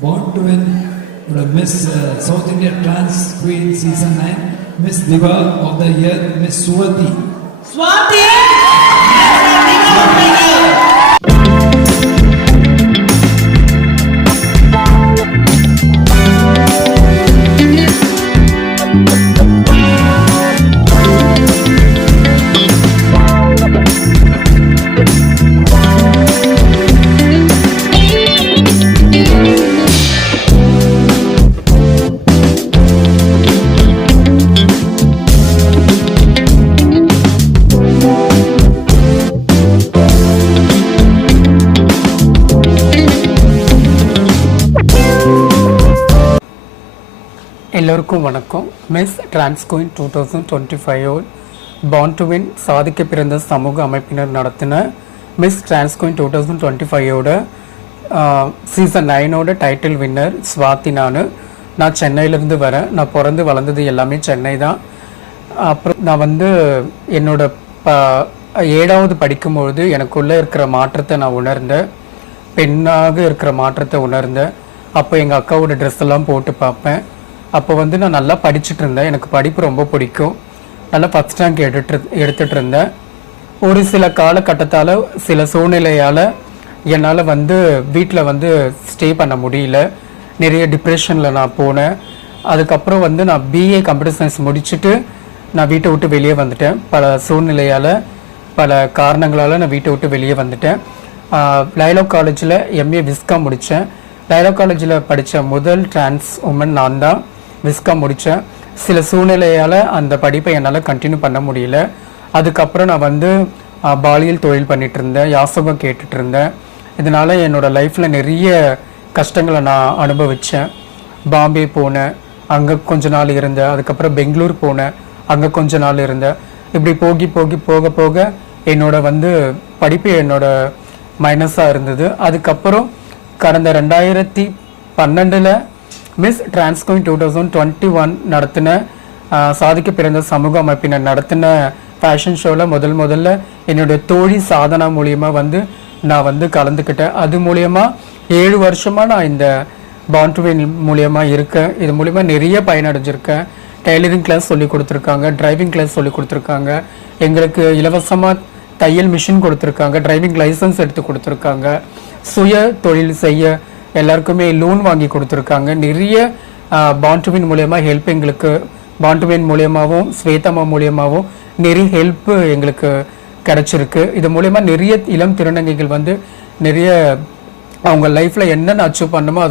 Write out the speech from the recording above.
born to win Miss South India Trans Queen Season 9, Miss Diva of the Year, Miss Swati. Swati! எல்லோருக்கும் வணக்கம். Miss trans queen 2025 born to win சாதிக்க பிறந்த சமூக அமைப்பினர் நடத்தின miss trans queen 2025 season 9 title winner Swati. நான் சென்னையிலேருந்து வரேன். நான் பிறந்து வளர்ந்தது எல்லாமே சென்னை தான். அப்புறம் நான் என்னோட 7வது படிக்கும்பொழுது எனக்குள்ளே இருக்கிற மாற்றத்தை நான் உணர்ந்தேன். பெண்ணாக இருக்கிற மாற்றத்தை உணர்ந்தேன். அப்போ எங்கள் அக்காவோட ட்ரெஸ் எல்லாம் போட்டு பார்ப்பேன். அப்போ நான் நல்லா படிச்சுட்டு இருந்தேன். எனக்கு படிப்பு ரொம்ப பிடிக்கும். நல்லா ஃபஸ்ட் ரேங்க் எடுத்துகிட்டு இருந்தேன். ஒரு சில காலகட்டத்தால் சில சூழ்நிலையால் என்னால் வீட்டில் ஸ்டே பண்ண முடியல. நிறைய டிப்ரெஷனில் நான் போனேன். அதுக்கப்புறம் நான் பிஏ கம்ப்யூட்டர் சயின்ஸ் முடிச்சுட்டு நான் வீட்டை விட்டு வெளியே வந்துட்டேன். பல சூழ்நிலையால் பல காரணங்களால் நான் வீட்டை விட்டு வெளியே வந்துட்டேன். லைலா காலேஜில் எம்ஏ விஸ்காம் முடித்தேன். லைலா காலேஜில் படித்த முதல் டிரான்ஸ் உமன் நான் தான். விஸ்காம் முடித்தேன். சில சூழ்நிலையால் அந்த படிப்பை என்னால் கண்டினியூ பண்ண முடியல. அதுக்கப்புறம் நான் பாலியல் தொழில் பண்ணிகிட்டு இருந்தேன். யாசகம் கேட்டுட்டு இருந்தேன். இதனால் என்னோடய லைஃப்பில் நிறைய கஷ்டங்களை நான் அனுபவித்தேன். பாம்பே போனேன், அங்கே கொஞ்ச நாள் இருந்தேன். அதுக்கப்புறம் பெங்களூர் போனேன், அங்கே கொஞ்ச நாள் இருந்தேன். இப்படி போக போக என்னோட படிப்பு என்னோட மைனஸாக இருந்தது. அதுக்கப்புறம் கடந்த 2012 மிஸ் டிரான்ஸ் குயின் 2021 நடத்தின சாதிக்க பிறந்த சமூக அமைப்பினர் நடத்தின ஃபேஷன் ஷோவில் முதல்ல என்னுடைய தோழி சாதனா மூலியமாக நான் கலந்துக்கிட்டேன். அது மூலியமாக 7 வருஷமாக நான் இந்த பார்ன் டு வின் மூலியமாக இருக்கேன். இது மூலியமாக நிறைய பயனடைஞ்சிருக்கேன். டெய்லரிங் கிளாஸ் சொல்லி கொடுத்துருக்காங்க, டிரைவிங் கிளாஸ் சொல்லி கொடுத்துருக்காங்க, எங்களுக்கு இலவசமாக தையல் மிஷின் கொடுத்துருக்காங்க, டிரைவிங் லைசன்ஸ் எடுத்து கொடுத்துருக்காங்க, சுய தொழில் செய்ய எல்லாருக்குமே லோன் வாங்கி கொடுத்துருக்காங்க. நிறைய பார்ன் டு வின் மூலியமாக ஹெல்ப் எங்களுக்கு பார்ன் டு வின் மூலியமாகவும் ஸ்வேதம்மா மூலியமாகவும் நிறைய ஹெல்ப் எங்களுக்கு கிடைச்சிருக்கு. இது மூலயமா நிறைய இளம் திருநங்கைகள் நிறைய அவங்க லைஃப்பில் என்னென்ன அச்சீவ் பண்ணுமோ